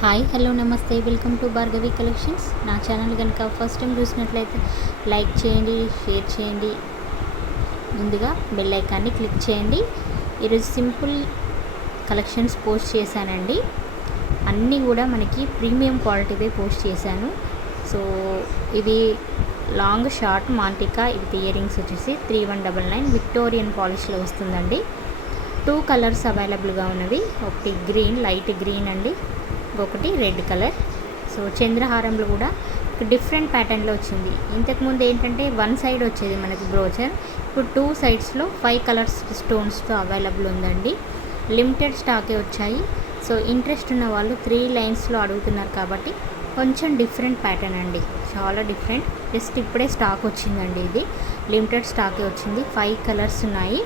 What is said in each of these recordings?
Hi hello నమస్తే welcome to Bhargavi collections. నా channel కనుక ఫస్ట్ టైం చూసినట్లయితే లైక్ చేయండి, షేర్ చేయండి, ముందుగా బెల్ ఐకాన్ని క్లిక్ చేయండి. ఈరోజు సింపుల్ కలెక్షన్స్ పోస్ట్ చేశానండి. అన్నీ కూడా మనకి ప్రీమియం క్వాలిటీవే పోస్ట్ చేశాను. సో ఇది లాంగ్ షార్ట్ మాంటికా విత్ ఇయర్ రింగ్స్ వచ్చేసి 3199 విక్టోరియన్ పాలిష్లో వస్తుందండి. 2 కలర్స్ అవైలబుల్గా ఉన్నవి. ఒకటి గ్రీన్, లైట్ గ్రీన్ అండి, ఒకటి రెడ్ కలర్. సో చంద్రహారంలో కూడా డిఫరెంట్ ప్యాటర్న్లో వచ్చింది. ఇంతకుముందు ఏంటంటే 1 సైడ్ వచ్చేది మనకి బ్రోచర్, ఇప్పుడు 2 సైడ్స్లో 5 కలర్స్ స్టోన్స్తో అవైలబుల్ ఉందండి. లిమిటెడ్ స్టాకే వచ్చాయి. సో ఇంట్రెస్ట్ ఉన్న వాళ్ళు 3 లైన్స్లో అడుగుతున్నారు కాబట్టి కొంచెం డిఫరెంట్ ప్యాటర్న్ అండి, చాలా డిఫరెంట్. జస్ట్ ఇప్పుడే స్టాక్ వచ్చిందండి. ఇది లిమిటెడ్ స్టాకే వచ్చింది. 5 కలర్స్ ఉన్నాయి,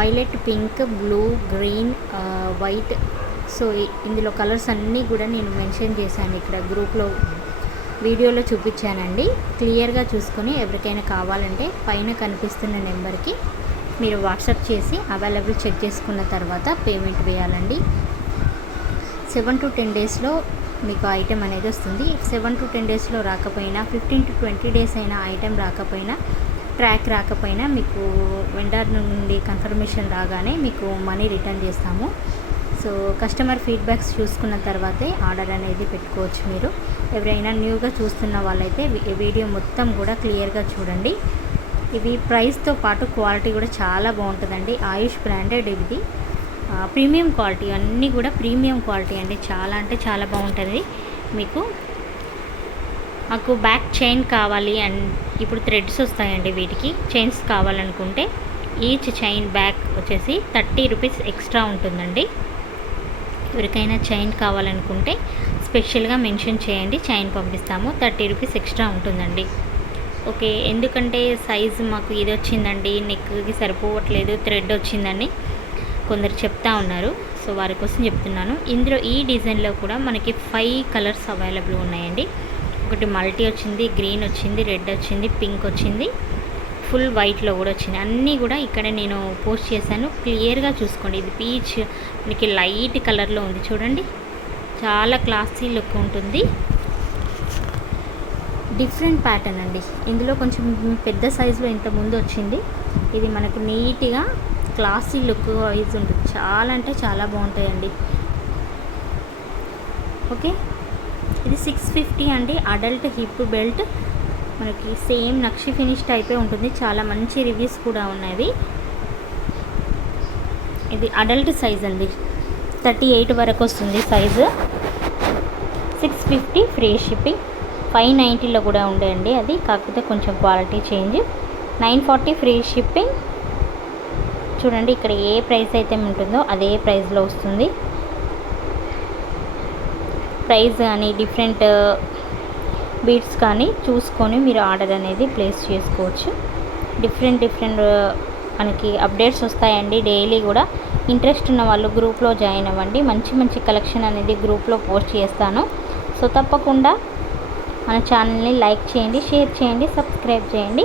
violet, pink, blue, green, white. So ఇందులో కలర్స్ అన్నీ కూడా నేను మెన్షన్ చేశాను, ఇక్కడ గ్రూప్లో వీడియోలో చూపించానండి. క్లియర్గా చూసుకొని ఎవరికైనా కావాలంటే పైన కనిపిస్తున్న నెంబర్కి మీరు వాట్సాప్ చేసి అవైలబుల్ చెక్ చేసుకున్న తర్వాత పేమెంట్ వేయాలండి. 7 to 10 డేస్లో మీకు ఐటెం అనేది వస్తుంది. 7 to 10 డేస్లో రాకపోయినా 15 to 20 డేస్ అయినా ఐటెం రాకపోయినా, ట్రాక్ రాకపోయినా మీకు వెండర్ నుండి కన్ఫర్మేషన్ రాగానే మీకు మనీ రిటర్న్ చేస్తాము. సో కస్టమర్ ఫీడ్బ్యాక్స్ చూసుకున్న తర్వాతే ఆర్డర్ అనేది పెట్టుకోవచ్చు. మీరు ఎవరైనా న్యూగా చూస్తున్న వాళ్ళైతే వీడియో మొత్తం కూడా క్లియర్గా చూడండి. ఇవి ప్రైస్తో పాటు క్వాలిటీ కూడా చాలా బాగుంటుందండి. ఆయుష్ బ్రాండెడ్ ఇది, ప్రీమియం క్వాలిటీ, అన్నీ కూడా ప్రీమియం క్వాలిటీ అండి. చాలా అంటే చాలా బాగుంటుంది. మీకు మాకు బ్యాక్ చైన్ కావాలి అండ్ ఇప్పుడు థ్రెడ్స్ వస్తాయండి. వీటికి చైన్స్ కావాలనుకుంటే ఈచ్ చైన్ బ్యాక్ వచ్చేసి 30 రూపీస్ ఎక్స్ట్రా ఉంటుందండి. ఎవరికైనా చైన్ కావాలనుకుంటే స్పెషల్గా మెన్షన్ చేయండి, చైన్ పంపిస్తాము. 30 రూపీస్ ఎక్స్ట్రా ఉంటుందండి. ఓకే, ఎందుకంటే సైజు మాకు ఇది వచ్చిందండి, నెక్కి సరిపోవట్లేదు, థ్రెడ్ వచ్చిందని కొందరు చెప్తా ఉన్నారు. సో వారి కోసం చెప్తున్నాను. ఇందులో ఈ డిజైన్లో కూడా మనకి 5 కలర్స్ అవైలబుల్ ఉన్నాయండి. ఒకటి మల్టీ వచ్చింది, గ్రీన్ వచ్చింది, రెడ్ వచ్చింది, పింక్ వచ్చింది, ఫుల్ వైట్లో కూడా వచ్చింది. అన్నీ కూడా ఇక్కడ నేను పోస్ట్ చేశాను, క్లియర్గా చూసుకోండి. ఇది పీచ్ మనకి లైట్ కలర్లో ఉంది చూడండి, చాలా క్లాసీ లుక్ ఉంటుంది. డిఫరెంట్ ప్యాటర్న్ అండి. ఇందులో కొంచెం పెద్ద సైజులో ఇంత ముందు వచ్చింది. ఇది మనకు నీట్గా క్లాసీ లుక్ వైజ్ ఉంటుంది. చాలా అంటే చాలా బాగుంటాయండి. ఓకే, ఇది 650 అండి. అడల్ట్ హిప్ బెల్ట్ మనకి సేమ్ నక్షి ఫినిష్ టైపే ఉంటుంది. చాలా మంచి రివ్యూస్ కూడా ఉన్నాయి. ఇది అడల్ట్ సైజ్ అండి, 38 వరకు వస్తుంది సైజు. 650 free shipping. 590లో కూడా ఉండేయండి అది, కాకపోతే కొంచెం క్వాలిటీ చేంజ్. 940 free shipping. చూడండి ఇక్కడ ఏ ప్రైస్ అయితే ఉంటుందో అదే ప్రైస్లో వస్తుంది. ప్రైస్ కానీ డిఫరెంట్ బీట్స్ కానీ చూసుకొని మీరు ఆర్డర్ అనేది ప్లేస్ చేసుకోవచ్చు. డిఫరెంట్ మనకి అప్డేట్స్ వస్తాయండి డైలీ కూడా. ఇంట్రెస్ట్ ఉన్న వాళ్ళు గ్రూప్లో జాయిన్ అవ్వండి. మంచి మంచి కలెక్షన్ అనేది గ్రూప్లో పోస్ట్ చేస్తాను. సో తప్పకుండా మన ఛానల్ని లైక్ చేయండి, షేర్ చేయండి, సబ్స్క్రైబ్ చేయండి.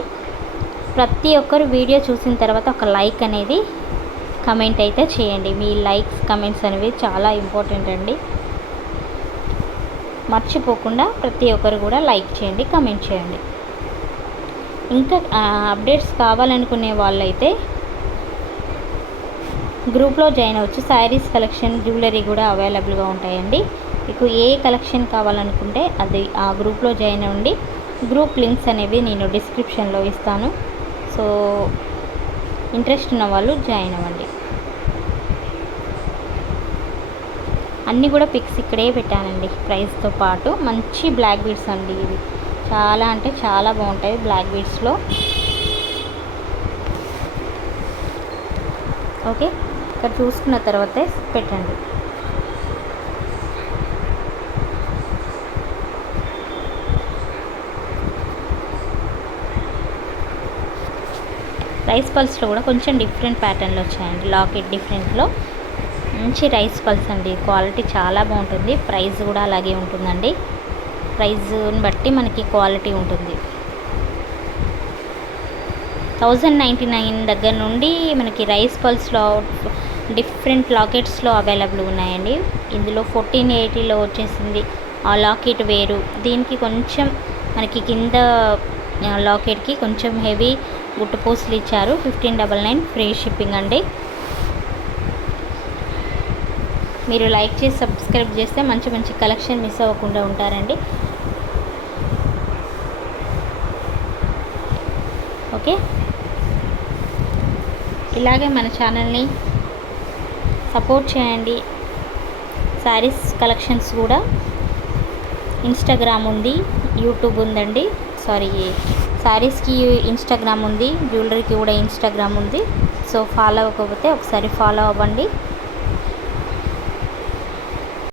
ప్రతి ఒక్కరు వీడియో చూసిన తర్వాత ఒక లైక్ అనేది కమెంట్ అయితే చేయండి. మీ లైక్స్ కమెంట్స్ అనేవి చాలా ఇంపార్టెంట్ అండి. మర్చిపోకుండా ప్రతి ఒక్కరు కూడా లైక్ చేయండి, కమెంట్ చేయండి. ఇంకా అప్డేట్స్ కావాలనుకునే వాళ్ళైతే గ్రూప్లో జాయిన్ అవ్వచ్చు. శారీస్ కలెక్షన్, జ్యువెలరీ కూడా అవైలబుల్గా ఉంటాయండి. మీకు ఏ కలెక్షన్ కావాలనుకుంటే అది ఆ గ్రూప్లో జాయిన్ అవ్వండి. గ్రూప్ లింక్స్ అనేవి నేను డిస్క్రిప్షన్లో ఇస్తాను. సో ఇంట్రెస్ట్ ఉన్న వాళ్ళు జాయిన్ అవ్వండి. అన్నీ కూడా పిక్స్ ఇక్కడే పెట్టానండి ప్రైస్తో పాటు. మంచి బ్లాక్ బీడ్స్ అండి, ఇవి చాలా అంటే చాలా బాగుంటాయి బ్లాక్ బీడ్స్లో. ఓకే, ఇక్కడ చూసుకున్న తర్వాతే పెట్టండి. రైస్ పల్స్లో కూడా కొంచెం డిఫరెంట్ ప్యాటర్న్లో వచ్చాయండి. లాకెట్ డిఫరెంట్లో మంచి రైస్ పల్స్ అండి. క్వాలిటీ చాలా బాగుంటుంది. ప్రైస్ కూడా అలాగే ఉంటుందండి. ప్రైస్ని బట్టి మనకి క్వాలిటీ ఉంటుంది. 1099 దగ్గర నుండి మనకి రైస్ పల్స్లో డిఫరెంట్ లాకెట్స్లో అవైలబుల్ ఉన్నాయండి. ఇందులో 1480లో వచ్చేసింది. ఆ లాకెట్ వేరు, దీనికి కొంచెం మనకి కింద లాకెట్కి కొంచెం హెవీ గుట్టు పూసలు ఇచ్చారు. 1599 ఫ్రీ షిప్పింగ్ అండి. మీరు లైక్ చేసి సబ్స్క్రైబ్ చేస్తే మంచి మంచి కలెక్షన్ మిస్ అవ్వకుండా ఉంటారండి. ఓకే, ఇలాగే మన ఛానల్ని సపోర్ట్ చేయండి. శారీస్ కలెక్షన్స్ కూడా ఇన్స్టాగ్రామ్ ఉంది, యూట్యూబ్ ఉందండి. శారీస్కి ఇన్స్టాగ్రామ్ ఉంది, జ్యువెలరీకి కూడా ఇన్స్టాగ్రామ్ ఉంది. సో ఫాలో అవ్వకపోతే ఒకసారి ఫాలో అవ్వండి.